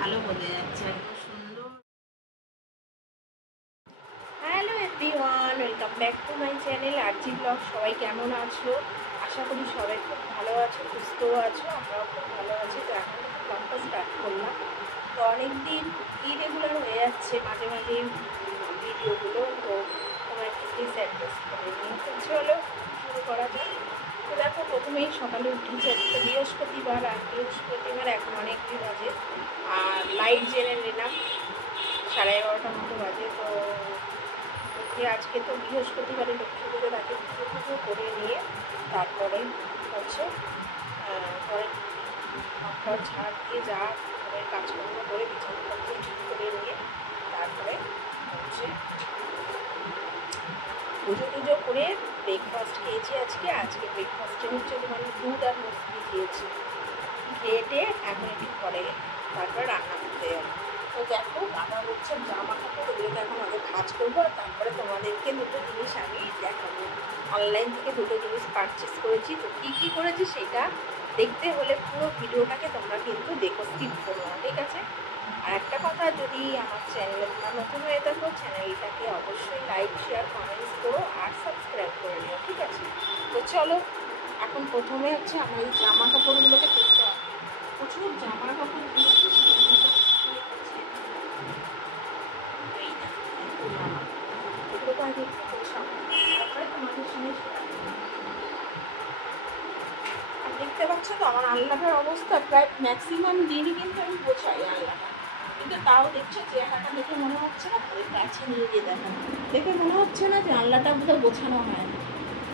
ভালো বোঝা যাচ্ছে, একদম সুন্দর। Hello everyone, welcome back to my channel RG blog. সবাই কেমন আছো? আশা করি সবাই খুব ভালো আছো, সুস্থও আছো। আমরাও খুব ভালো আছি। তো এখন ব্লগটা স্টার্ট করলাম। তো অনেকদিন ইরেগুলার হয়ে যাচ্ছে মাঝে মাঝে ভিডিওগুলো, তো তোমরা একটু প্লিজ অ্যাডজাস্ট করে নিয়ে। তো চলো শুরু করা যাক। তো দেখো, প্রথমেই সকালে উঠেছি, আজকে বৃহস্পতিবার, আর বৃহস্পতিবার এখন অনেকদিন বাজে, আর লাইট জেনে নিলাম 11:30 মতো বাজে। তো আজকে তো বৃহস্পতিবারে লক্ষ্মী পুজো তাকে পুজো পুজো করে নিয়ে তারপরে হচ্ছে ঘরের ঘর ঝাড় দিয়ে যা ঘরের কাজকর্ম করে বিছানাপত্র ঠিক করে নিয়ে তারপরে হচ্ছে পুজো টুজো করে ব্রেকফাস্ট খেয়েছি। আজকে ব্রেকফাস্টে হচ্ছে তোমার দুধ আর মুসলি খেয়েছি। খেয়ে এখন একটু ঘরে তারপরে রান্না করতে যাবো। তো দেখো, আমার হচ্ছে জামা কাপড় ওগুলোকে এখন আগে ভাঁজ করবো, আর তারপরে তোমাদেরকে দুটো জিনিস আমি দেখাবো। অনলাইন থেকে দুটো জিনিস পারচেস করেছি। তো কী কী করেছি সেটা দেখতে হলে পুরো ভিডিওটাকে তোমরা কিন্তু দেখো, স্কিপ করো না, ঠিক আছে? আর একটা কথা, যদি আমার চ্যানেলে তোমরা নতুন হয়ে থাকো, চ্যানেলটাকে অবশ্যই লাইক, শেয়ার, কমেন্টস করো আর সাবস্ক্রাইব করে নিও, ঠিক আছে? তো চলো, এখন প্রথমে হচ্ছে আমার এই জামা কাপড়গুলোকে তুলতে হবে। প্রচুর জামা কাপড় দিয়েছি, সেগুলো এগুলো তো আগে তারপরে তোমাদের সঙ্গে আর দেখতে পাচ্ছ তো আমার আল্লাহর অবস্থা। প্রায় ম্যাক্সিমাম দিনই কিন্তু আমি গোছাই আল্লাহটা, কিন্তু তাও দেখছো চেহারাটা দেখে মনে হচ্ছে না, ওই কাছে নিয়ে গিয়ে দেখে মনে হচ্ছে না যে আল্লাহটা বোধহয় গোছানো হয় না।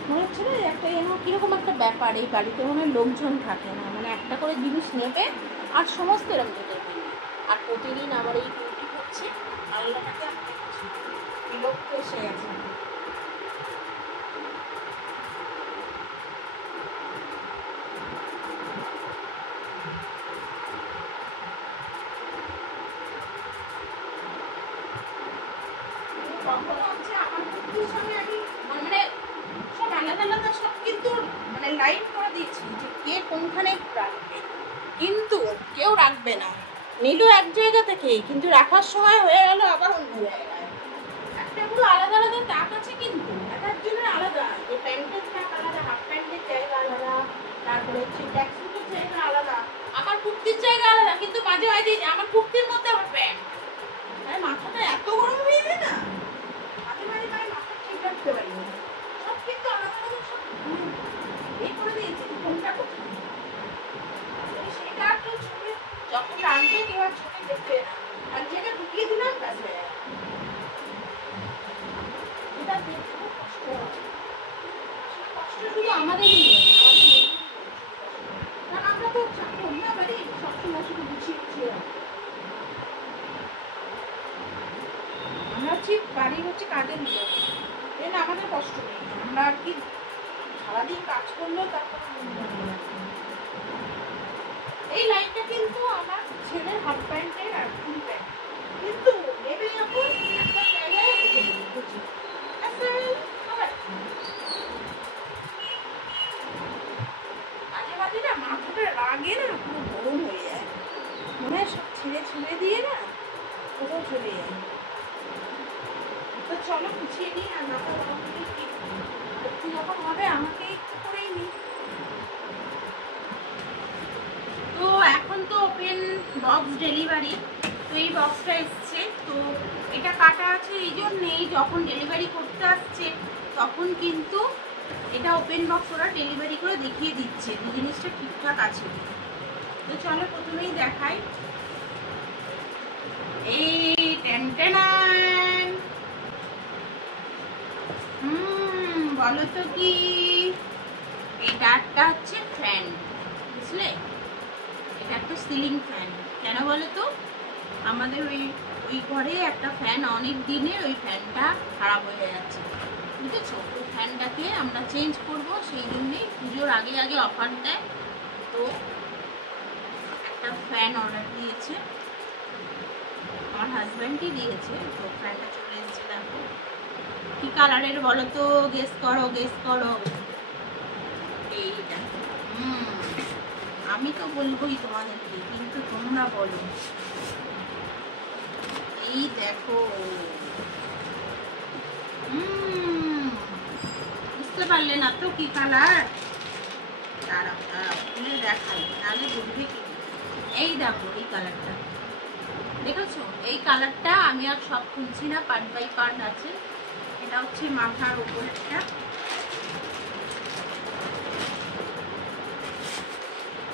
মনে হচ্ছে না যে একটা যেন কীরকম একটা ব্যাপার, এই বাড়িতে মনে হয় লোকজন থাকে না, মানে একটা করে জিনিস নেবে আর সমস্ত এরকম দেখে দিবে। আর প্রতিদিন আমার এই ডিউটি হচ্ছে আল্লাহটাকে আমাকে বিরক্ত এসে গেছে। তখন হচ্ছে আমার কুকুরের সঙ্গে আমি মানে সব আলাদা আলাদা সব কিন্তু মানে লাইন করে দিয়েছি যে কে কোনখানে রাখবে, কিন্তু কেউ রাখবে না। নিল এক জায়গা থেকে, কিন্তু রাখার সময় হয়ে গেল আবার অন্য জায়গায়। একটা পুরো আলাদা আলাদা তাক আছে, কিন্তু এক একজনের আলাদা। যে প্যান্টের তাক আলাদা, হাফ প্যান্টের জায়গা আলাদা, তারপরে হচ্ছে ট্যাক্স স্যুটের জায়গা আলাদা, আমার কুর্তির জায়গা আলাদা, কিন্তু মাঝে মাঝে আমার কুর্তির মধ্যে আমার প্যান্ট। মানে মাথাটা এত গরম হয়ে যায় না, মাঝে মাঝে আমি মাথা ঠিক রাখতে পারি না। সব কিন্তু আলাদা আলাদা সব এই করে দিয়েছি, কোনটা কোথায় সেটা একটু ছবি যখন রাখবে কেউ আর ছবি দেখবে না, এক জায়গায় ঢুকিয়ে দিলাম ব্যাস হয়ে গেল। এটা দেখতে খুব কষ্ট হয়, কষ্ট শুধু আমাদেরই নেই, কারণ আমরা তো অন্য বাড়ি সবসময় শুধু গুছিয়ে গুছিয়ে রাখি। আমরা হচ্ছে বাড়ির হচ্ছে কাজের লোক, এই না আমাদের কষ্ট নেই। আমরা আর কি সারাদিন কাজ করলেও তারপর এই লাইনটা কিন্তু আমার ছেলের হাফ প্যান্টের আর ফুল প্যান্ট, কিন্তু নেবে যখন একটা জায়গায় মাঝে মাঝে না মাথাটা রাগে না পুরো গরম হয়ে যায়, মনে হয় সব ছিঁড়ে দিয়ে না কোথাও চলে যায়। তো চলো গুছিয়ে নিই, আর মাথা যখন হবে আমাকে একটু করেই নিই। তো এখন তো ওপেন বক্স ডেলিভারি, তো এই বক্সটা এসছে। তো এটা কাটা আছে এই জন্যেই, যখন ডেলিভারি করতে আসছে তখন কিন্তু এটা ওপেন বক্স ওরা ডেলিভারি করে দেখিয়ে দিচ্ছে যে জিনিসটা ঠিকঠাক আছে। তো চলো প্রথমেই দেখাই এই টেনটেনান। বলো তো কি, এটা একটা হচ্ছে ফ্যান, বুঝলে? এটা একটা সিলিং ফ্যান। কেন বলো তো, আমাদের ওই ঘরে একটা ফ্যান অনেক দিনে ওই ফ্যানটা খারাপ হয়ে যাচ্ছে, বুঝেছো? ওই ফ্যানটাকে আমরা চেঞ্জ করব, সেই জন্যেই পুজোর আগে আগে অফার দেয়। তো একটা ফ্যান অর্ডার দিয়েছে আমার হাজব্যান্ডই দিয়েছে। তো ফ্যানটা চলে এসেছে, দেখো কি কালারের বলো তো, গেস করো। এইটা আমি তো বলবোই তোমাদেরকে, কিন্তু তোমরা বলো এই দেখো, বুঝতে পারলে না তো কি কালার? দাঁড়াও দাঁড়াও, খুলে দেখাই, নাহলে বুঝবে কি। এই দেখো এই কালারটা, দেখেছো? এই কালারটা আমি আর সব খুলছি না, পার্ট বাই পার্ট আছে। এটা হচ্ছে মাথার উপরেরটা,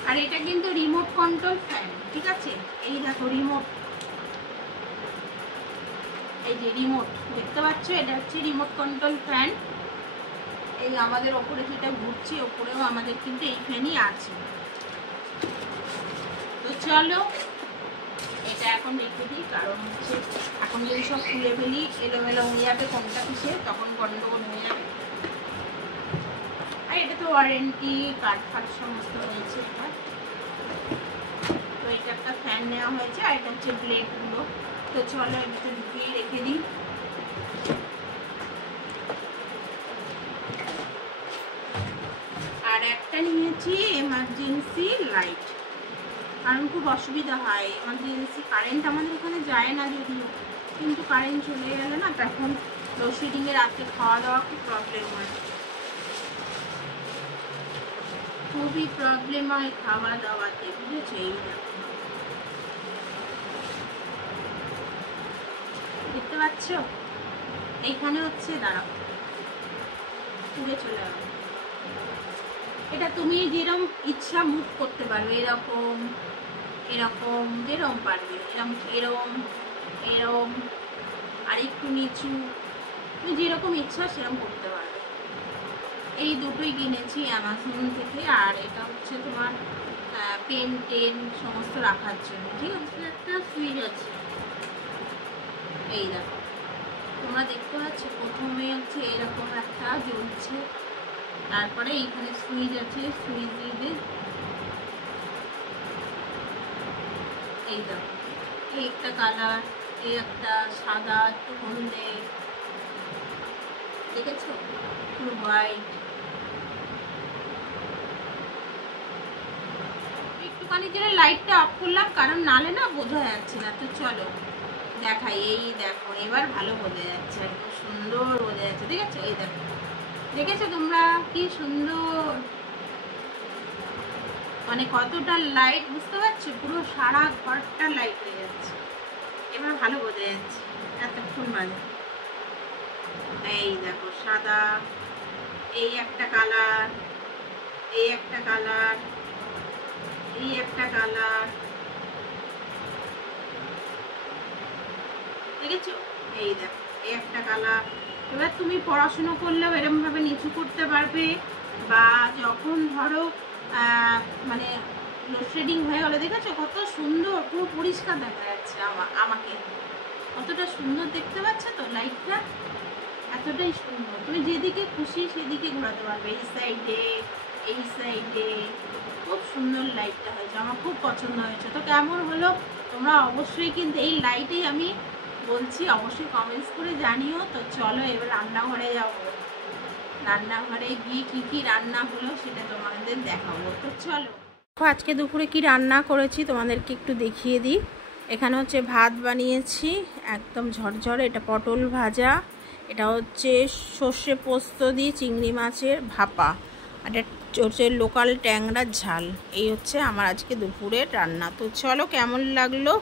আর এটা কিন্তু রিমোট কন্ট্রোল ফ্যান, ঠিক আছে? এই দেখো রিমোট, এই যে রিমোট দেখতে পাচ্ছ, এটা হচ্ছে রিমোট কন্ট্রোল ফ্যান। এই আমাদের ওপরে যেটা ঘুরছে, ওপরেও আমাদের কিন্তু এই ফ্যানই আছে। তো চলো এটা এখন রেখে দিই, কারণ হচ্ছে এখন যদি সব খুলে ফেলি এলোমেলো হয়ে যাবে, কোনটা কিসে তখন গন্ডগোল হয়ে যাবে। আর এটা তো ওয়ারেন্টি কার্ড ফার্ড সমস্ত রয়েছে এটা। তো এটা একটা ফ্যান নেওয়া হয়েছে, আর এটা হচ্ছে ব্লেডগুলো। তো চলো এটা ঢুকিয়ে রেখে দিই। আর একটা নিয়েছি এমার্জেন্সি লাইট, কারণ খুব অসুবিধা হয় এমার্জেন্সি। কারেন্ট আমাদের এখানে যায় না যদিও, কিন্তু কারেন্ট চলে গেলে না তখন লোডশেডিংয়ে রাত্রে খাওয়া দাওয়া খুব প্রবলেম হয়, খুবই প্রবলেম হয় খাওয়া দাওয়াতে, বুঝেছো? এই দেখতে পাচ্ছ এইখানে হচ্ছে, দাঁড়াও পুড়ে চলে যাবে। এটা তুমি যেরকম ইচ্ছা মুভ করতে পারবে, এরকম এরকম যেরকম পারবে, এরকম এরকম এরকম, আর একটু নিচু, তুমি যেরকম ইচ্ছা সেরকম করতে পারবে। এই দুটোই কিনেছি অ্যামাজন থেকে। আর এটা হচ্ছে তোমার পেন টেন সমস্ত রাখার জন্য, ঠিক আছে? একটা সুইচ আছে, এই দেখো তোমরা দেখতে পাচ্ছ, প্রথমে হচ্ছে এরকম একটা জ্বলছে, তারপরে এইখানে সুইচ আছে, সুইচ দিয়ে এই দেখো এই একটা কালার, এই একটা সাদা একটু হলদে, দেখেছো? পুরো হোয়াইট। একটুখানি যেন লাইটটা অফ করলাম, কারণ নালে না বোঝা যাচ্ছে না। তো চলো দেখাই, এই দেখো এবার ভালো বোঝা যাচ্ছে, আর খুব সুন্দর বোঝা যাচ্ছে, দেখেছো? এই দেখো, দেখেছো তোমরা কি সুন্দর, মানে কতটা লাইট, বুঝতে পারছো? পুরো সারা ঘরটা লাইট হয়ে যাচ্ছে, এবার ভালো বোঝা যাচ্ছে এতক্ষণ মানে। এই দেখো সাদা, এই একটা কালার, এই একটা কালার, এই একটা কালার, দেখেছো? এই দেখো এই একটা কালার। এবার তুমি পড়াশুনো করলেও এরকম ভাবে নিচু করতে পারবে, বা যখন ধরো মানে লোডশেডিং হয়ে গেলে, দেখেছো কত সুন্দর পুরো পরিষ্কার দেখা যাচ্ছে আমাকে, কতটা সুন্দর দেখতে পাচ্ছ তো লাইটটা, এতটাই সুন্দর। তুমি যেদিকে খুশি সেদিকে ঘোরাতে পারবে, এই সাইডে এই সাইডে, খুব সুন্দর লাইটটা হয়েছে, আমার খুব পছন্দ হয়েছে। তো কেমন হলো তোমরা অবশ্যই কিন্তু এই লাইটেই আমি বলছি, অবশ্যই কমেন্টস করে জানিও। তো চলো এবার রান্নাঘরে যাবো, রান্নাঘরে গিয়ে কী কী রান্না হলো সেটা তোমাদের দেখাবো। তো চলো আজকে দুপুরে কি রান্না করেছি তোমাদেরকে একটু দেখিয়ে দিই। এখানে হচ্ছে ভাত বানিয়েছি একদম ঝরঝরে, এটা পটল ভাজা, এটা হচ্ছে সর্ষে পোস্ত দিয়ে চিংড়ি মাছের ভাপা, আর এটা হচ্ছে লোকাল ট্যাংরার ঝাল। এই হচ্ছে আমার আজকে দুপুরের রান্না। তো চলো কেমন লাগলো